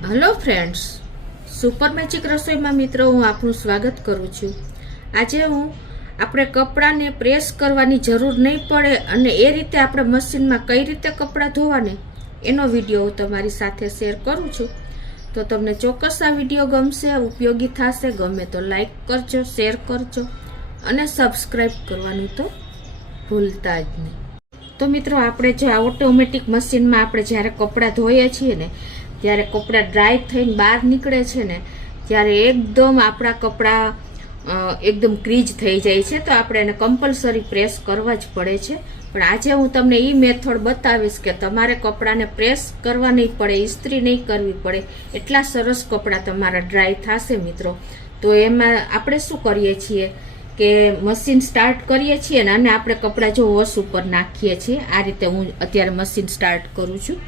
Hello friends, super magic रसोई में मित्रों हूँ आपनु स्वागत करूँ छूँ। आज हूँ આપણે કપડાને પ્રેસ કરવાની જરૂર નહીં પડે અને એ રીતે આપણે મશીનમાં કઈ રીતે કપડાં ધોવાને એનો વિડીયો તમારી સાથે શેર કરું છું। તો તમને ચોક્કસ આ વિડીયો ગમશે, ઉપયોગી થશે। ગમે તો લાઈક કરજો, શેર કરજો અને સબસ્ક્રાઇબ કરવાનું તો ભૂલતા જ નહીં। તો મિત્રો આપણે જે ઓટોમેટિક મશીનમાં આપણે જ્યારે કપડાં ધોઈએ છીએ ને ત્યારે કપડાં ડ્રાય થઈને બહાર નીકળે છે ને ત્યારે એકદમ આપણા કપડાં एकदम क्रीज थई जाए छे। तो आपणे एने कम्पलसरी प्रेस करवा ज पड़े छे। पण आजे हूँ तमने ई मेथड बतावीश के तमारे कपड़ाने प्रेस करवा नहीं पड़े, इस्त्री नहीं करवी पड़े, एटला सरस कपड़ा तमारा ड्राय थशे मित्रों। तो एमां आपणे शुं करीए छीए के मशीन स्टार्ट करीए छीए ने आपणे कपड़ा जो वॉश उपर नाखीए छीए। आ रीते हूँ अत्यारे मशीन स्टार्ट करूँ छुं।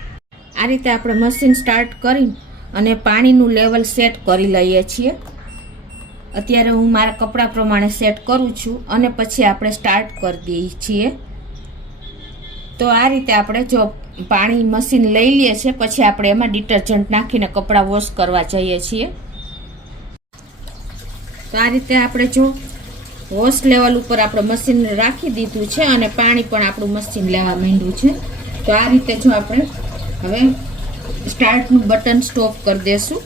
आ रीते आपणे मशीन स्टार्ट करीने अने पाणीनुं लेवल सेट करी लईए छीए। અત્યારે હું મારા કપડા પ્રમાણે સેટ કરું છું અને પછી આપણે સ્ટાર્ટ કરી દઈએ છીએ। તો આ રીતે આપણે જો પાણી મશીન લઈ લઈએ છે પછી આપણે એમાં ડિટર્જન્ટ નાખીને કપડા વોશ કરવા જઈએ છીએ। તો આ રીતે આપણે જો વોશ લેવલ ઉપર આપણે મશીન રાખી દીધું છે અને પાણી પણ આપણું મશીન લેવા માંડ્યું છે। તો આ રીતે જો આપણે હવે સ્ટાર્ટનું બટન સ્ટોપ કરી દેશું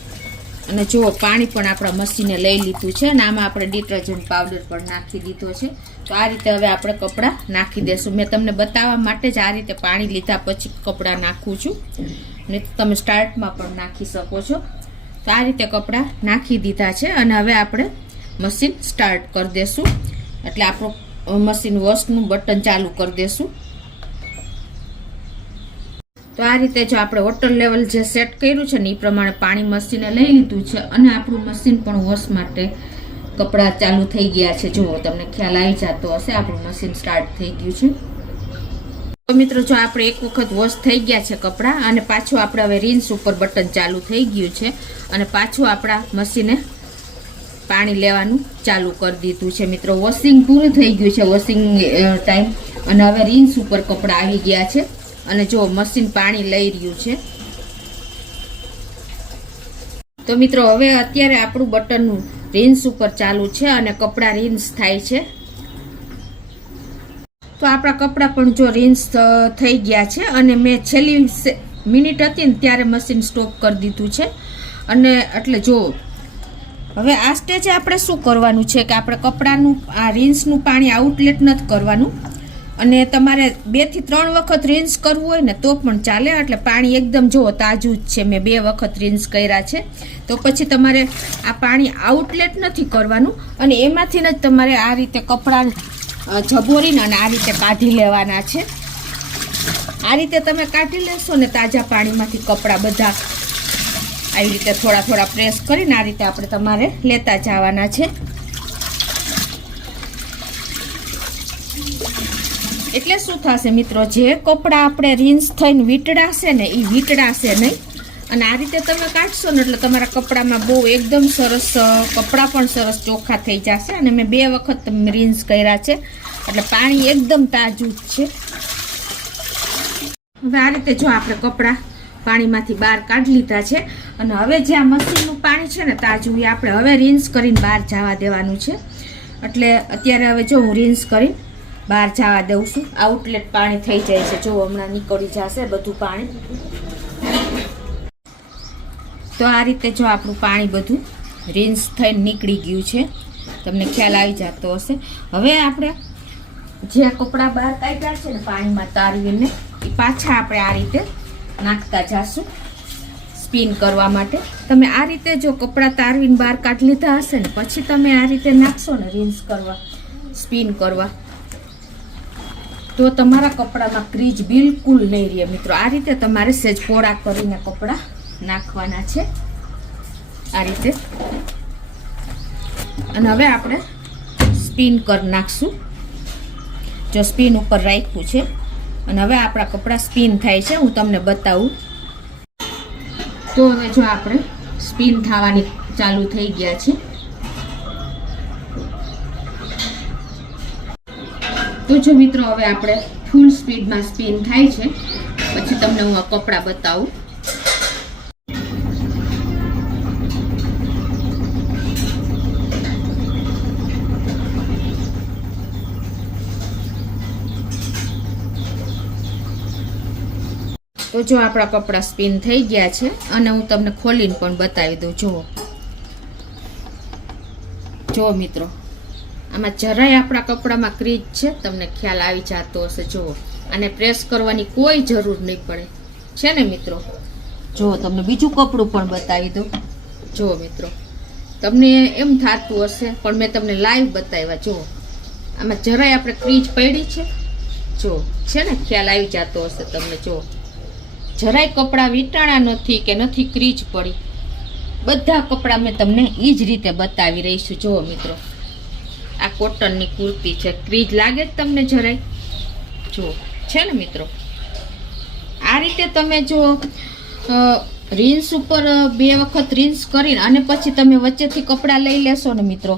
અને જો પાણી પણ આપણા મશીને લઈ લીધું છે અને આમાં આપણે ડિટર્જન્ટ પાવડર પણ નાખી દીધો છે। તો આ રીતે હવે આપણે કપડાં નાખી દેશું। મેં તમને બતાવવા માટે જ આ રીતે પાણી લીધા પછી કપડાં નાખું છું, ને તમે સ્ટાર્ટમાં પણ નાખી શકો છો। તો આ રીતે કપડાં નાખી દીધા છે અને હવે આપણે મશીન સ્ટાર્ટ કરી દેશું એટલે આપણું મશીન વોશનું બટન ચાલુ કરી દેશું। तो आ रीते जो आपणे वॉटर लेवल जे सेट कर्युं छे ने ई प्रमाणे पाणी मशीने लई लीधुं छे अने आपणुं मशीन पण वॉश माटे कपड़ा चालू थई गया छे। जो तमने ख्याल आई जातो हशे आपणुं मशीन स्टार्ट थई गयुं छे। तो मित्रों जो आपणे एक वखत वॉश थई गया छे कपड़ा अने पाछुं आपणे हवे रिंस उपर बटन चालू थई गयुं छे अने पाछुं आपणा मशीने पाणी लेवानुं चालू करी दीधुं छे। मित्रों वॉशिंग पूरुं थई गयुं छे, वॉशिंग टाइम, अने हवे रिंस उपर कपड़ा आवी गया छे અને જો મશીન પાણી લઈ રહ્યું છે। તો મિત્રો હવે અત્યારે આપણું બટનનું રિન્સ ઉપર ચાલુ છે અને કપડા રિન્સ થાય છે। તો આપણા કપડા પણ જો રિન્સ થઈ ગયા છે અને મેં છેલ્લી મિનિટ હતી ને ત્યારે મશીન સ્ટોપ કરી દીધું છે। અને એટલે જો હવે આ સ્ટેજે આપણે શું કરવાનું છે કે આપણે કપડાનું આ રિન્સનું પાણી આઉટલેટ નથી કરવાનું અને તમારે 2 થી 3 વખત રિન્સ કરવું હોય ને તો પણ ચાલે। એટલે પાણી એકદમ જો તાજું જ છે, મેં 2 વખત રિન્સ કર્યા છે। તો પછી તમારે આ પાણી આઉટલેટ નથી કરવાનું અને એમાંથી જ તમારે આ રીતે કપડાં જબોરીને અને આ રીતે કાઢી લેવાના છે। આ રીતે તમે કાઢી લેશો ને તાજા પાણીમાંથી કપડાં બધા આવી રીતે થોડા થોડા પ્રેસ કરીને આ રીતે આપણે તમારે લેતા જવાના છે। એટલે શું થશે મિત્રો, જે કપડા આપણે રિન્સ થઈને વીટળાશે ને એ વીટળાશે નહીં અને આ રીતે તમે કાઢશો ને એટલે તમારા કપડામાં બહુ એકદમ સરસ કપડાં પણ સરસ ચોખ્ખા થઈ જશે। અને મેં 2 વખત રિન્સ કર્યા છે એટલે પાણી એકદમ તાજું જ છે। હવે આ રીતે જો આપણે કપડાં પાણીમાંથી બહાર કાઢી લીધા છે અને હવે જે આ મશીનનું પાણી છે ને તાજું એ આપણે હવે રિન્સ કરીને બહાર જવા દેવાનું છે। એટલે અત્યારે હવે જો હું રિન્સ કરીને બહાર જવા દઉં છું। આઉટલેટ પાણી થઈ જાય છે, જો હમણાં નીકળી જશે બધું પાણી। તો આ રીતે જો આપણું પાણી બધું રિન્સ થઈને નીકળી ગયું છે, તમને ખ્યાલ આવી જતો હશે। હવે આપણે જે કપડાં બહાર કાઢ્યા છે ને પાણીમાં તારવીને એ પાછા આપણે આ રીતે નાખતા જશું સ્પિન કરવા માટે। તમે આ રીતે જો કપડાં તારવીને બહાર કાઢી લીધા હશે ને પછી તમે આ રીતે નાખશો ને રિન્સ કરવા, સ્પિન કરવા, तो तमारा कपड़ा में क्रीज बिल्कुल नहीं रहे। मित्रों आ रीते तमारे सेज पोड़ा करीने कपड़ा नाखवाना छे आ रीते। अने हवे आपणे स्पिन कर नाखशुं। जो स्पिन उपर राख्युं छे अने हवे आपणा कपड़ा स्पिन थाय छे, हूँ तमने बतावुं। तो हवे जो आपणे स्पिन थवानी चालू थई गया छे। तो जो मित्रों हवे आपणे फूल स्पीड में स्पिन थाय छे। પછી તમને હું આ કપડા બતાવું। તો જો આપણા કપડાં સ્પિન થઈ ગયા છે અને હું તમને ખોલીને પણ બતાવી દઉં. જુઓ મિત્રો, આમાં જરાય આપણા કપડામાં ક્રીજ છે, તમને ખ્યાલ આવી જતો હશે. જુઓ, આને પ્રેસ કરવાની કોઈ જરૂર નહીં પડે છે ને મિત્રો. જુઓ, તમને બીજું કપડું પણ બતાવી દઉં. જુઓ મિત્રો, તમને એમ થતું હશે પણ મેં તમને લાઈવ બતાવ્યા. જુઓ, આમાં જરાય આપણે ક્રીજ પડી છે. જો છે ને, ખ્યાલ આવી જતો હશે તમને. જો જરાય કપડાં વીંટાણા નથી કે નથી ક્રીજ પડી, બધા કપડાં મેં તમને એ જ રીતે બતાવી રહી છું. જુઓ મિત્રો, આ કોટનની કુર્તી છે, ક્રીજ લાગે જ તમને જરાય? જો છે ને મિત્રો, આ રીતે તમે જો રીન્સ ઉપર 2 વખત રીન્સ કરીને અને પછી તમે વચ્ચેથી કપડાં લઈ લેશો ને મિત્રો,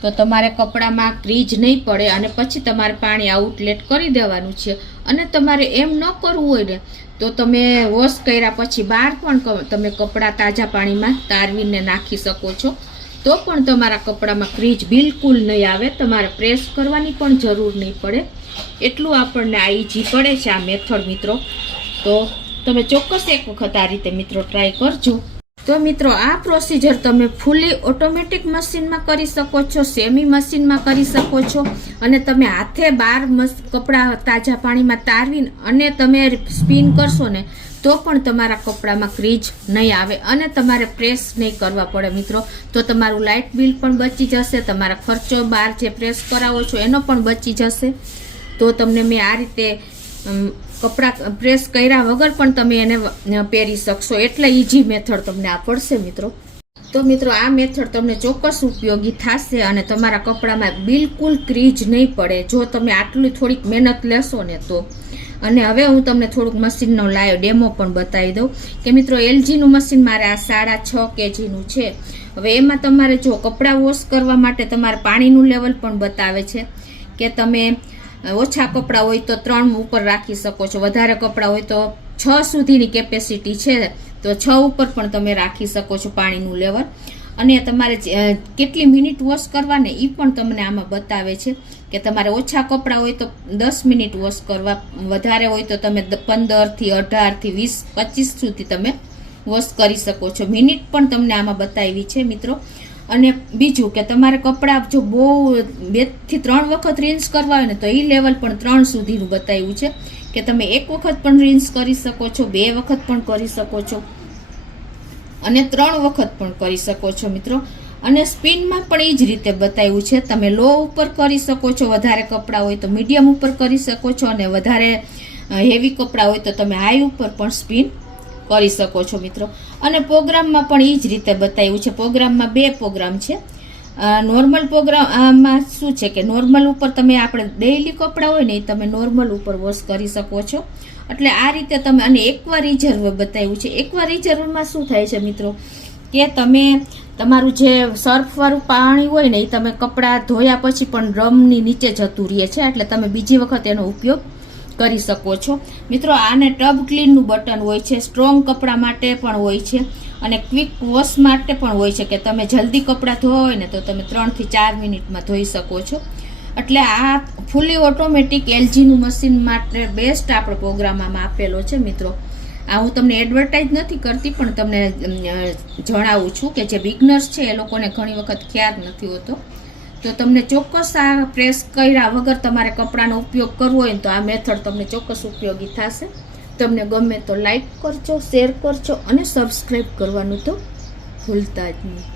તો તમારે કપડામાં ક્રીજ નહીં પડે. અને પછી તમારે પાણી આઉટલેટ કરી દેવાનું છે. અને તમારે એમ ન કરવું હોય ને તો તમે વોશ કર્યા પછી બહાર પણ તમે કપડાં તાજા પાણીમાં તારવીને નાખી શકો છો, તો પણ તમારા કપડામાં ક્રીજ બિલકુલ નહીં આવે. તમારે પ્રેસ કરવાની પણ જરૂર નહીં પડે. એટલું આપણને આ ઈઝી પડે છે આ મેથડ મિત્રો. તો તમે ચોક્કસ એક વખત આ રીતે મિત્રો ટ્રાય કરજો. તો મિત્રો, આ પ્રોસિજર તમે ફૂલી ઓટોમેટિક મશીનમાં કરી શકો છો, સેમી મશીનમાં કરી શકો છો, અને તમે હાથે બહાર કપડાં તાજા પાણીમાં તારવીને અને તમે સ્પિન કરશો ને તો પણ તમારા કપડામાં ક્રીજ નહીં આવે અને તમારે પ્રેસ નહીં કરવા પડે મિત્રો. તો તમારું લાઇટ બિલ પણ બચી જશે, તમારા ખર્ચો બહાર જે પ્રેસ કરાવો છો એનો પણ બચી જશે. તો તમને મેં આ રીતે કપડાં પ્રેસ કર્યા વગર પણ તમે એને પહેરી શકશો. એટલે ઈઝી મેથડ તમને આ પડશે મિત્રો. તો મિત્રો, આ મેથડ તમને ચોક્કસ ઉપયોગી થશે અને તમારા કપડામાં બિલકુલ ક્રીજ નહીં પડે જો તમે આટલી થોડીક મહેનત લેશો ને તો. અને હવે હું તમને થોડુંક મશીનનો લાઈવ ડેમો પણ બતાવી દઉં કે મિત્રો, LGનું મશીન મારે આ 6.5 kgનું છે. હવે એમાં તમારે જો કપડાં વોશ કરવા માટે તમારે પાણીનું લેવલ પણ બતાવે છે કે તમે ઓછા કપડાં હોય તો 3 ઉપર રાખી શકો છો, વધારે કપડાં હોય તો 6 સુધીની કેપેસિટી છે તો 6 ઉપર પણ તમે રાખી શકો છો પાણીનું લેવલ. અને તમારે કેટલી મિનિટ વોશ કરવાને એ પણ તમને આમાં બતાવે છે કે તમારે ઓછા કપડાં હોય તો 10 મિનિટ વોશ કરવા, વધારે હોય તો તમે 15 થી 18 થી 20 25 સુધી તમે વોશ કરી શકો છો. મિનિટ પણ તમને આમાં બતાવી છે મિત્રો. અને બીજું કે તમારે કપડાં જો બહુ 2 થી 3 વખત રિન્સ કરવા હોય ને તો એ લેવલ પણ 3 સુધીનું બતાવ્યું છે કે તમે 1 વખત પણ રિન્સ કરી શકો છો, 2 વખત પણ કરી શકો છો અને 3 વખત પણ કરી શકો છો મિત્રો. અને સ્પિનમાં પણ એ જ રીતે બતાવ્યું છે. તમે લો ઉપર કરી શકો છો, વધારે કપડાં હોય તો મીડિયમ ઉપર કરી શકો છો, અને વધારે હેવી કપડાં હોય તો તમે હાઈ ઉપર પણ સ્પિન કરી શકો છો મિત્રો. અને પ્રોગ્રામમાં પણ એ જ રીતે બતાવ્યું છે. પ્રોગ્રામમાં 2 પ્રોગ્રામ છે. નોર્મલ પ્રોગ્રામમાં શું છે કે નોર્મલ ઉપર તમે આપણે ડેઈલી કપડાં હોય ને એ તમે નોર્મલ ઉપર વોશ કરી શકો છો. એટલે આ રીતે તમે, અને એકવાર રિઝર્વ બતાવ્યું છે. એકવાર રિઝર્વમાં શું થાય છે મિત્રો કે તમે તમારું જે સર્ફવાળું પાણી હોય ને એ તમે કપડાં ધોયા પછી પણ ડ્રમની નીચે જતું રહે છે, એટલે તમે બીજી વખત એનો ઉપયોગ કરી શકો છો મિત્રો. આને ટબ ક્લીનનું બટન હોય છે, સ્ટ્રોંગ કપડાં માટે પણ હોય છે અને ક્વિક વોશ માટે પણ હોય છે કે તમે જલ્દી કપડાં ધોવા હોય ને તો તમે 3 થી 4 મિનિટમાં ધોઈ શકો છો. એટલે આ ફૂલી ઓટોમેટિક LGનું મશીન માટે બેસ્ટ આપણો પ્રોગ્રામમાં આપેલો છે મિત્રો. આ હું તમને એડવર્ટાઇઝ નથી કરતી પણ તમને જણાવું છું કે જે બિગનર્સ છે એ લોકોને ઘણી વખત ખ્યાલ નથી હોતો. તો તમને ચોક્કસ આ પ્રેસ કર્યા વગર તમારે કપડાનો ઉપયોગ કરવો હોય તો આ મેથડ તમને ચોક્કસ ઉપયોગી થશે. તમને ગમે તો લાઈક કરજો, શેર કરજો અને સબસ્ક્રાઈબ કરવાનું તો ભૂલતા જ નહીં.